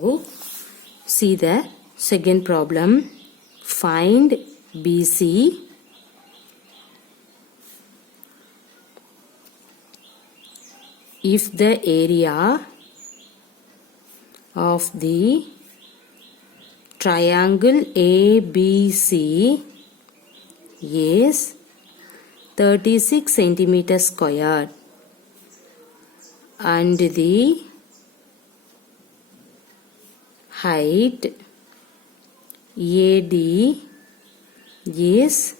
Now see the second problem. Find BC if the area of the triangle ABC is 36 centimeters squared and the height AD is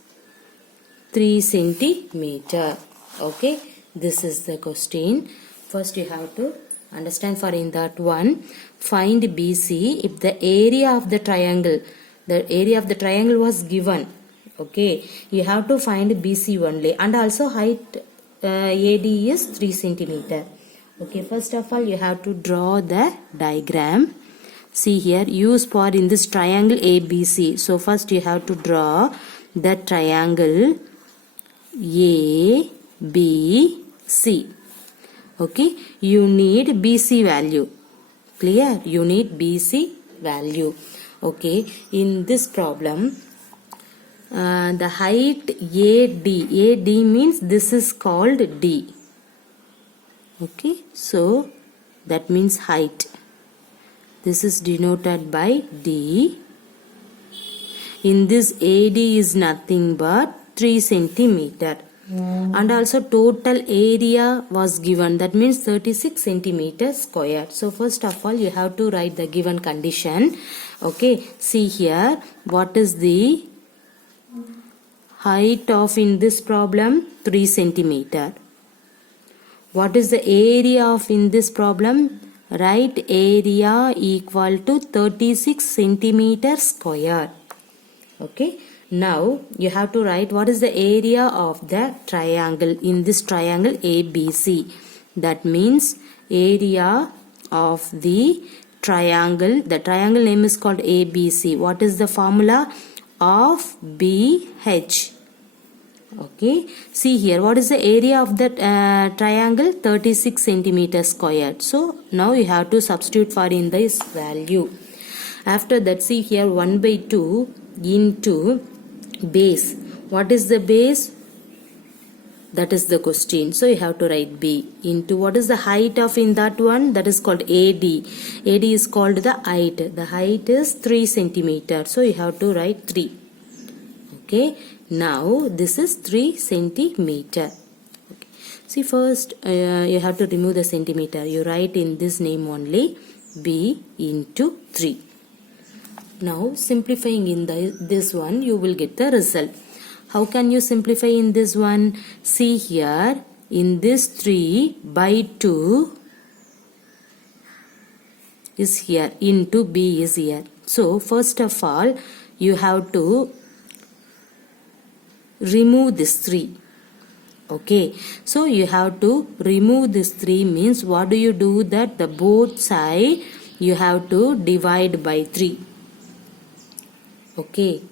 3 centimeter. Okay, this is the question. First you have to understand for in that one, find BC if the area of the triangle was given. Okay, you have to find BC only, and also height AD is 3 centimeter. Okay, first of all you have to draw the diagram. See here, use for in this triangle ABC. So first you have to draw the triangle ABC. Okay, you need BC value. Clear? You need BC value. Okay, in this problem, the height AD means this is called D. Okay, so that means height. This is denoted by D. In this AD is nothing but 3 centimeter. And also total area was given, that means 36 centimeters square. So first of all you have to write the given condition. Okay, see here, what is the height of in this problem? 3 centimeter. What is the area of in this problem? Write area equal to 36 centimeters square. Okay, now you have to write what is the area of the triangle in this triangle ABC. That means area of the triangle name is called ABC. What is the formula? Of BH. Okay, see here, what is the area of the triangle? 36 centimeters squared. So now you have to substitute for in this value. After that, see here, 1 by 2 into base. What is the base? That is the question. So you have to write B into what is the height of in that one? That is called AD. AD is called the height. The height is 3 centimeters. So you have to write 3. Okay. Now this is 3 centimeter. Okay. See, first you have to remove the centimeter. You write in this name only B into 3. Now simplifying in this one, you will get the result. How can you simplify in this one? See here, in this 3 by 2 is here, into B is here. So first of all you have to remove this 3. Okay, so you have to remove this 3 means what do you do? That the both side you have to divide by 3. Okay,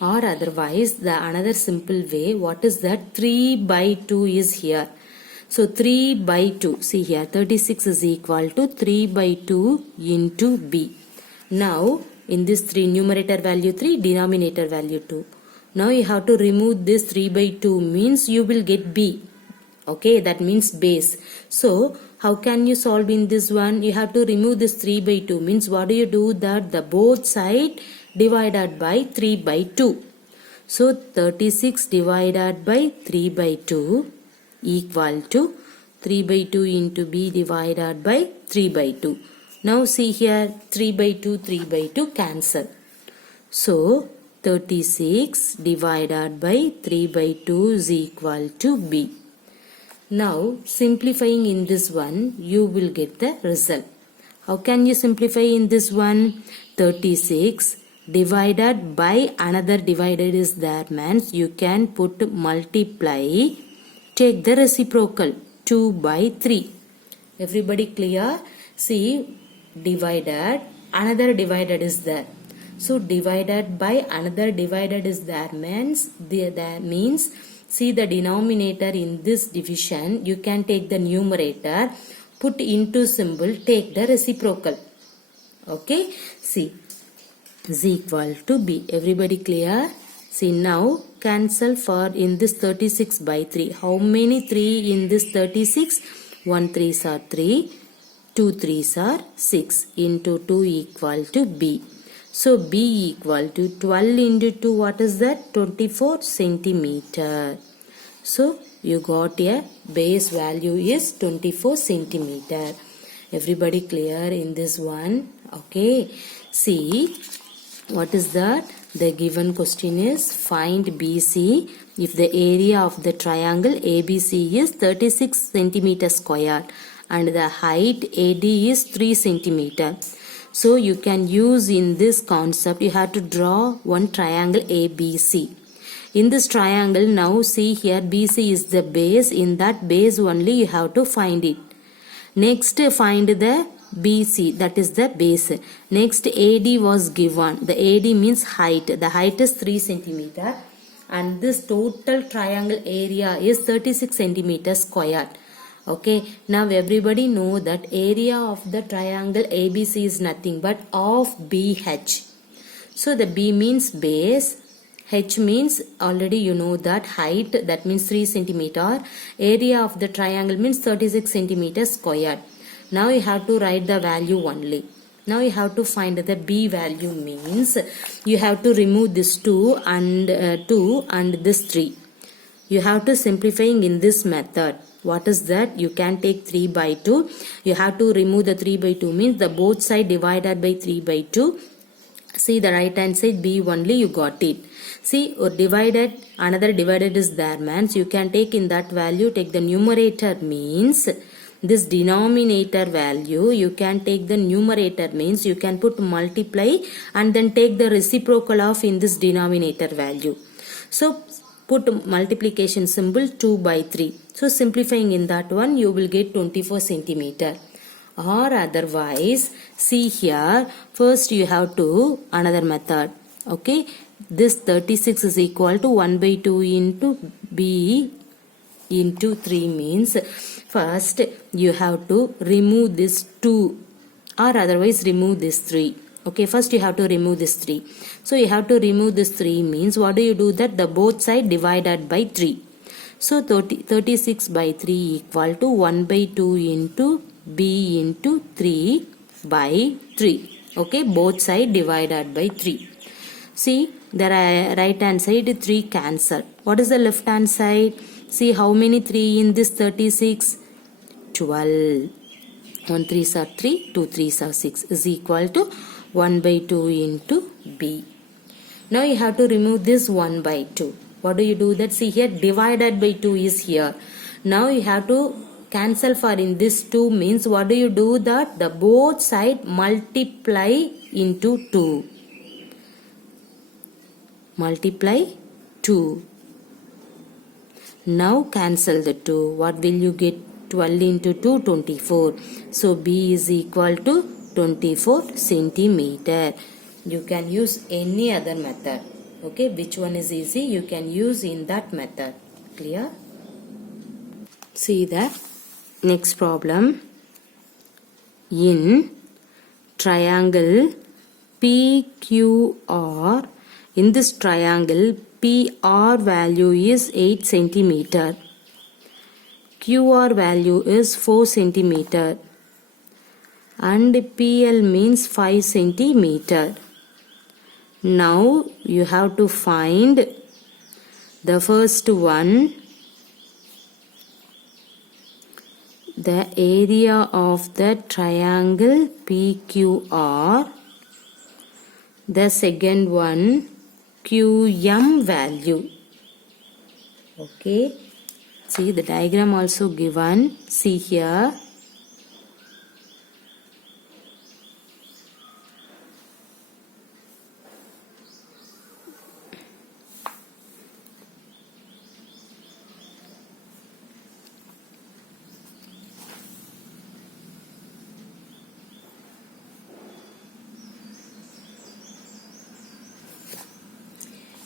or otherwise the another simple way, what is that? 3 by 2 is here. So 3 by 2, see here, 36 is equal to 3 by 2 into B. Now in this 3, numerator value 3, denominator value 2. Now you have to remove this 3 by 2 means you will get B. Okay, that means base. So how can you solve in this one? You have to remove this 3 by 2 means what do you do? That the both side divided by 3 by 2. So 36 divided by 3 by 2 equal to 3 by 2 into B divided by 3 by 2. Now see here, 3 by 2 cancel. So 36 divided by 3 by 2 is equal to B. Now simplifying in this one, you will get the result. How can you simplify in this one? 36 divided by another divided is there, means you can put multiply, take the reciprocal, 2 by 3. Everybody clear? See, divided, another divided is there. So divided by another divided is there means see the denominator in this division, you can take the numerator. put into symbol, take the reciprocal. Okay, see, is equal to B. Everybody clear? See, now cancel for in this 36 by 3. How many 3 in this 36? 1 3s are 3, 2 3s are 6, into 2 equal to B. So B equal to 12 into 2, what is that? 24 centimeter. So you got a base value is 24 centimeter. Everybody clear in this one? Okay. See, what is that? The given question is find BC if the area of the triangle ABC is 36 centimeter square and the height AD is 3 centimeter. So you can use in this concept, you have to draw one triangle ABC. In this triangle, now see here BC is the base. In that base only you have to find it. Next find the BC, that is the base. Next AD was given. The AD means height. The height is 3 centimeter and this total triangle area is 36 centimeter square. Okay, now everybody know that area of the triangle ABC is nothing but of BH. So the B means base, H means already you know that height, that means 3 centimeter. Area of the triangle means 36 centimeter square. Now you have to write the value only. Now you have to find the B value means you have to remove this 2 and this 3. You have to simplifying in this method. What is that? You can take 3 by 2. You have to remove the 3 by 2 means the both side divided by 3 by 2. See the right hand side B only you got it. See divided, another divided is there means you can take in that value, take the numerator means this denominator value, you can take the numerator means you can put multiply and then take the reciprocal of in this denominator value. So put multiplication symbol 2 by 3. So simplifying in that one you will get 24 centimeter. Or otherwise, see here, first you have to another method. Okay, this 36 is equal to 1 by 2 into B into 3 means first you have to remove this 2 or otherwise remove this 3. Okay, first you have to remove this 3. So you have to remove this 3 means what do you do that? The both side divided by 3. So 36 by 3 equal to 1 by 2 into B into 3 by 3. Okay, both side divided by 3. See, the right hand side 3 cancel. What is the left hand side? See how many 3 in this 36? 12. 1 3s are 3, 2 3s are 6 is equal to 1 by 2 into B. Now you have to remove this 1 by 2. What do you do that? See here divided by 2 is here. Now you have to cancel for in this 2 means what do you do that? The both side multiply into 2. Multiply 2. Now cancel the 2. What will you get? 12 into 2, 24. So B is equal to 24 centimeter. You can use any other method. Okay, which one is easy? You can use in that method. Clear? See the next problem. In triangle PQR, in this triangle PR value is 8 centimeter. QR value is 4 centimeter. And PL means 5 centimeter. Now you have to find the first one, the area of the triangle PQR. The second one, QM value. Okay. See the diagram also given. See here.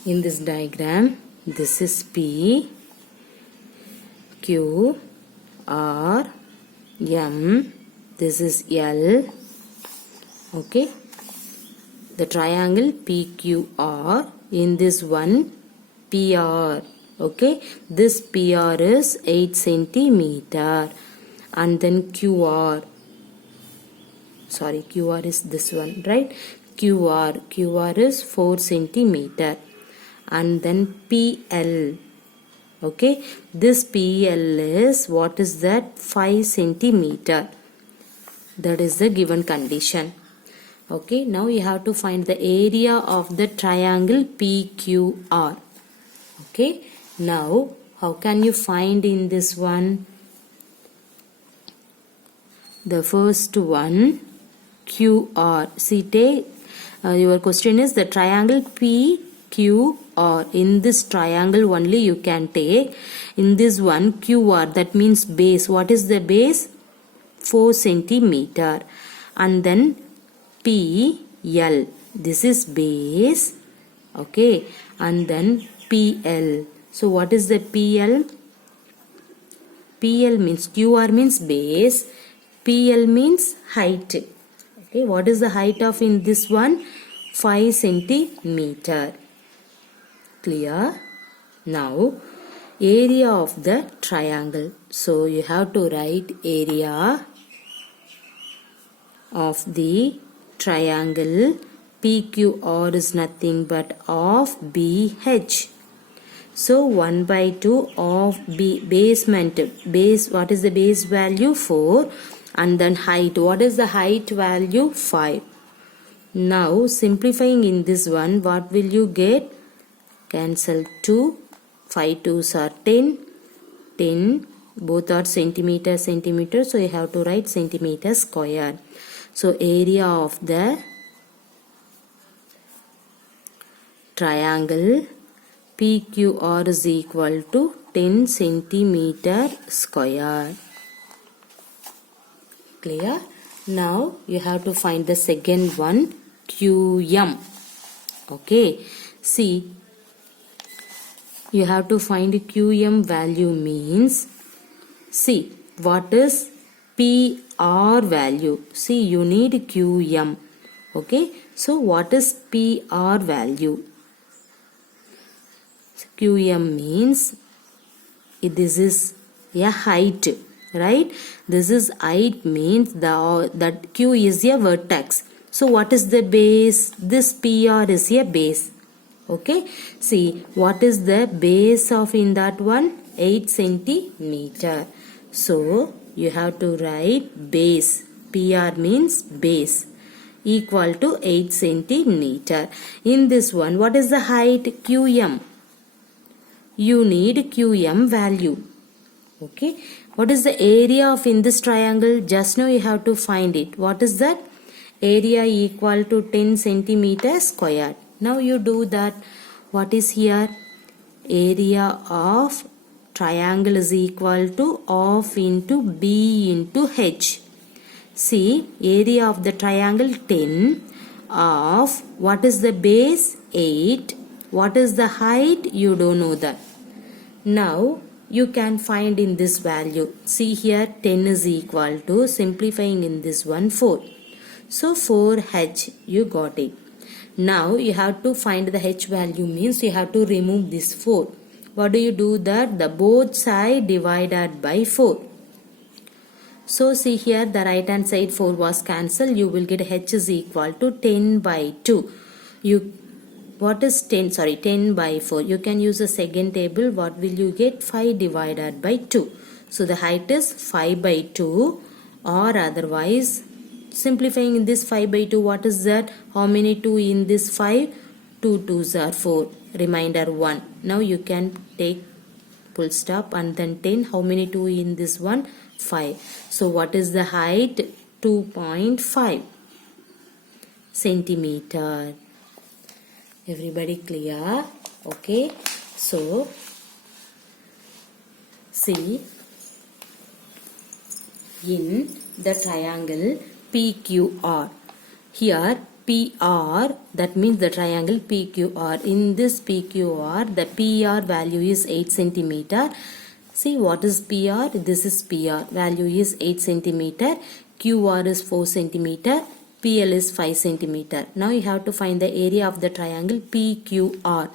In this diagram, this is P, Q, R, M, this is L, okay. The triangle PQR, in this one PR, okay. This PR is 8 centimeter, and then QR, sorry, QR is this one, right? QR is 4 centimeter, and then PL, okay. This PL is, what is that? 5 centimeter. That is the given condition. Okay, now you have to find the area of the triangle PQR. Okay, now how can you find in this one? The first one, QR. See, take your question is the triangle PQR. In this triangle only you can take. In this one, QR, that means base. What is the base? 4 centimeter. And then PL, this is base, okay. And then PL. So what is the PL? PL means, QR means base, PL means height. Okay, what is the height of in this one? 5 centimeter. Clear? Now area of the triangle. So you have to write area of the triangle PQR is nothing but of BH. So 1 by 2 of B, basement, base, what is the base value? 4, and then height, what is the height value? 5. Now simplifying in this one, what will you get? Cancel 2, 5 2s are 10, 10, both are centimeter, so you have to write centimeter square. So area of the triangle PQR is equal to 10 centimeter square. Clear? Now you have to find the second one, QM. Okay. See, you have to find QM value means, see, what is PR value? See, you need QM. Okay. So what is PR value? QM means this is a height, right? This is height means that Q is a vertex. So what is the base? This PR is a base. Okay. See, what is the base of in that one? 8 centimeter. So you have to write base. PR means base, equal to 8 centimeter. In this one, what is the height? QM. You need QM value. Okay. What is the area of in this triangle? Just now you have to find it. What is that? Area equal to 10 centimeter squared. Now you do that. What is here? Area of triangle is equal to of into B into H. See, area of the triangle 10 of, what is the base? 8. What is the height? You don't know that. Now you can find in this value. See here, 10 is equal to, simplifying in this one, 4. So 4H, you got it. Now you have to find the H value means you have to remove this 4. What do you do that? The both side divided by 4. So see here, the right hand side 4 was cancelled. You will get H is equal to 10 by 2. What is 10? Sorry, 10 by 4. You can use the second table. What will you get? 5 divided by 2. So the height is 5 by 2, or otherwise, simplifying in this 5 by 2, what is that? How many 2 in this 5? 2 2s are 4. Remainder 1. Now you can take full stop, and then 10. How many 2 in this one? 5. So what is the height? 2.5 centimeter. Everybody clear? Okay. So see, in the triangle PQR, here PR, that means the triangle PQR. In this PQR, the PR value is 8 centimeter. See what is PR? This is PR. Value is 8 centimeter. QR is 4 centimeter. PL is 5 centimeter. Now you have to find the area of the triangle PQR.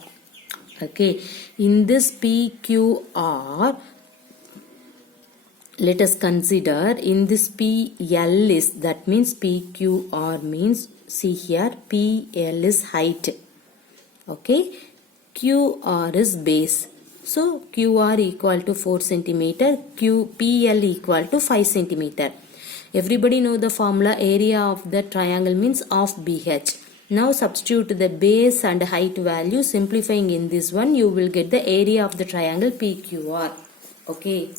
Okay. In this PQR, let us consider in this PL is, that means PQR means, see here, PL is height. Okay. QR is base. So QR equal to 4 centimeter, PL equal to 5 centimeter. Everybody know the formula, area of the triangle means half BH. Now substitute the base and height value. Simplifying in this one, you will get the area of the triangle PQR. Okay.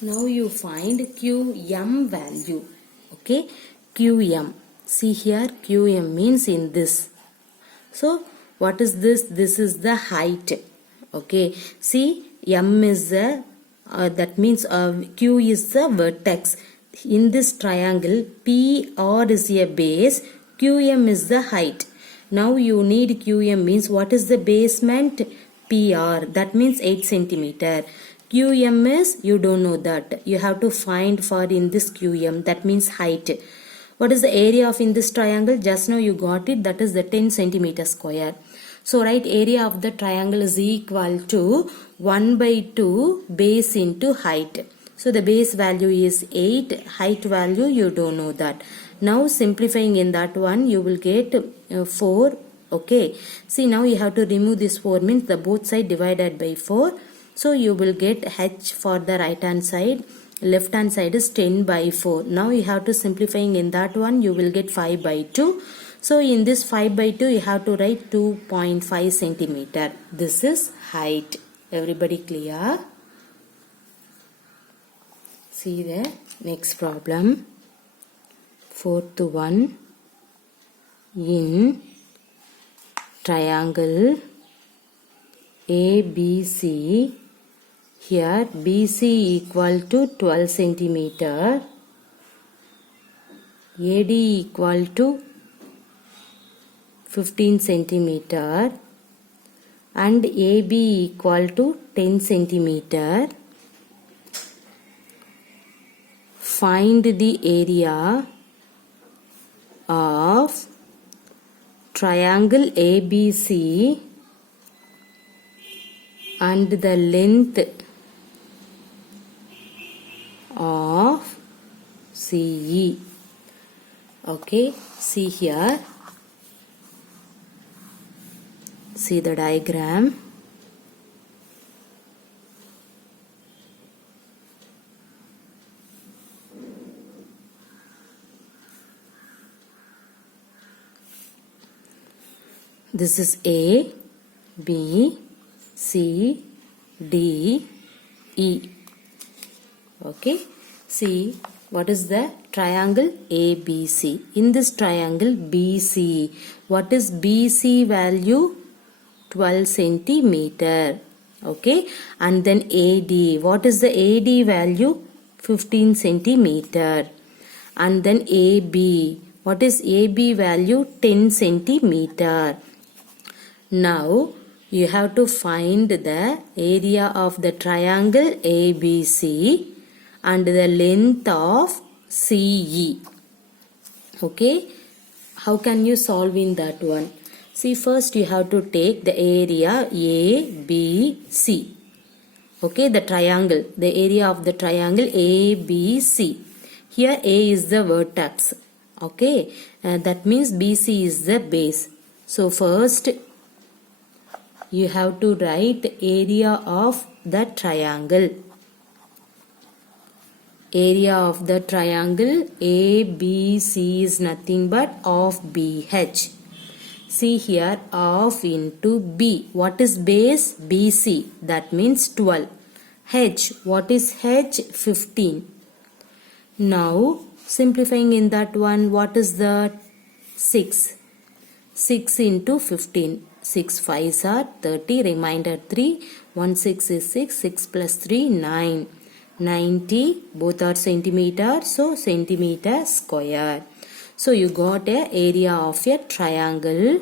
Now you find QM value. Okay. QM. See here, QM means in this. So what is this? This is the height. Okay. See, M is the that means Q is the vertex. In this triangle, PR is a base, QM is the height. Now you need QM means what is the basement? PR. That means 8 centimeter. QM is, you don't know that. You have to find for in this QM. That means height. What is the area of in this triangle? Just now you got it. That is the 10 centimeter square. So write area of the triangle is equal to 1 by 2 base into height. So the base value is 8, height value you don't know that. Now simplifying in that one, you will get 4. Okay. See, now you have to remove this 4 means the both side divided by 4. So you will get H for the right hand side. Left hand side is 10 by 4. Now you have to simplifying in that one, you will get 5 by 2. So in this 5 by 2, you have to write 2.5 centimeter. This is height. Everybody clear? See the next problem. Fourth one. In triangle ABC, here BC equal to 12 centimeter, AD equal to 15 centimeter and AB equal to 10 centimeter. Find the area of triangle ABC and the length of CE. Okay, see here. See the diagram. This is A, B, C, D, E. Okay. See, what is the triangle ABC? In this triangle BC, what is BC value? 12 centimeter. Okay. And then AD. What is the AD value? 15 centimeter. And then AB. What is AB value? 10 centimeter. Now, you have to find the area of the triangle ABC and the length of CE. Okay. How can you solve in that one? See, first you have to take the area ABC. Okay, the triangle, the area of the triangle ABC. Here A is the vertex. Okay, that means BC is the base. So first you have to write the area of the triangle. Area of the triangle ABC is nothing but half BH. See here, half into B. What is base? BC. That means 12. H. What is H? 15. Now, simplifying in that one, what is the 6? 6 into 15. 6 5s are 30. Remainder 3. 1 6 is 6. 6 plus 3, 9. 90. Both are centimeter. So, centimeter square. So, you got a area of a triangle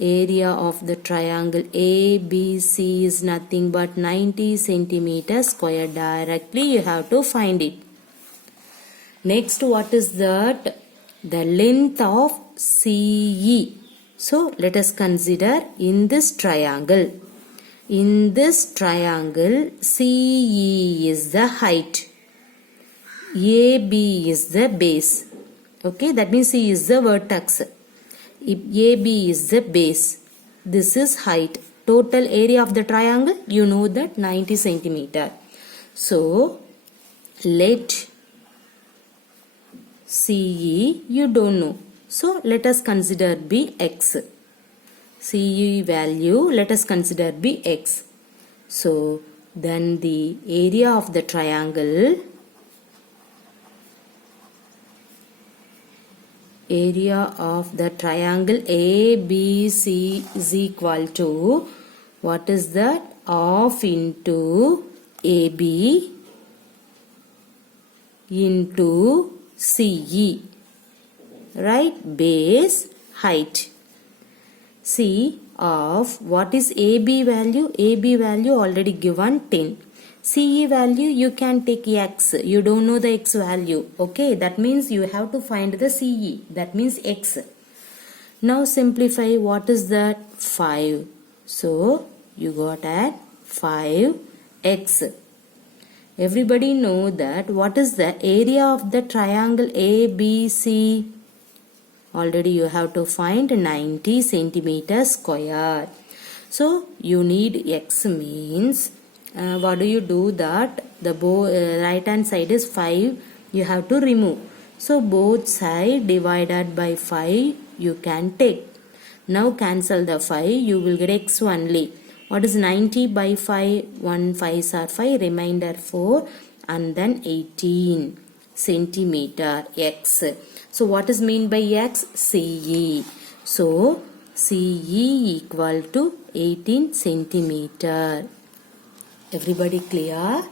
area of the triangle ABC is nothing but 90 centimeters square. Directly you have to find it. Next, what is that? The length of CE. So let us consider in this triangle. In this triangle, CE is the height. AB is the base. Okay, that means C is the vertex. If AB is the base, this is height. Total area of the triangle, you know that 90 centimeter. So, let CE, you don't know. So, let us consider be X. CE value, let us consider be X. So, then the area of the triangle, ABC is equal to, what is that? Half into AB into CE, right? Base, height. C of what is AB value? AB value already given 10. CE value you can take X. You don't know the X value. Okay, that means you have to find the CE. That means X. Now simplify. What is that? 5. So you got at 5X. Everybody know that what is the area of the triangle ABC? Already you have to find 90 centimeters square. So you need X means what do you do that? The right hand side is 5. You have to remove. So both side divided by 5 you can take. Now cancel the 5. You will get X only. What is 90 by 5? 1 5s are 5. Remainder 4 and then 18 centimeter X. So what is mean by X? CE. So CE equal to 18 centimeter. Everybody clear?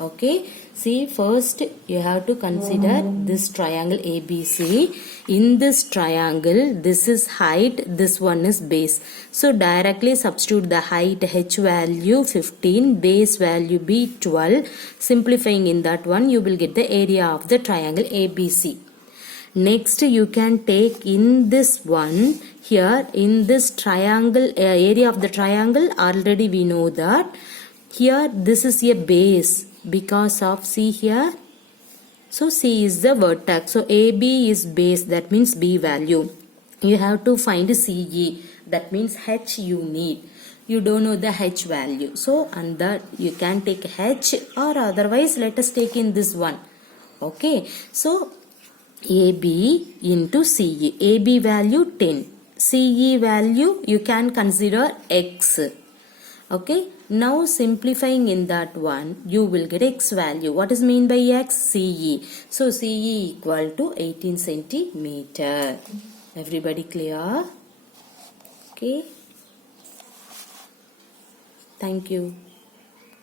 Okay. See, first you have to consider this triangle ABC. In this triangle, this is height, this one is base. So directly substitute the height H value 15, base value B 12. Simplifying in that one, you will get the area of the triangle ABC. Next, you can take in this one, here in this triangle, area of the triangle, already we know that. Here, this is a base because of C here. So, C is the vertex. So, AB is base. That means B value. You have to find CE. That means H you need. You don't know the H value. So, and that you can take H or otherwise let us take in this one. Okay. So, AB into CE. AB value 10. CE value you can consider X. Okay. Now simplifying in that one, you will get X value. What is mean by X? CE. So CE equal to 18 centimeter. Everybody clear? Okay. Thank you.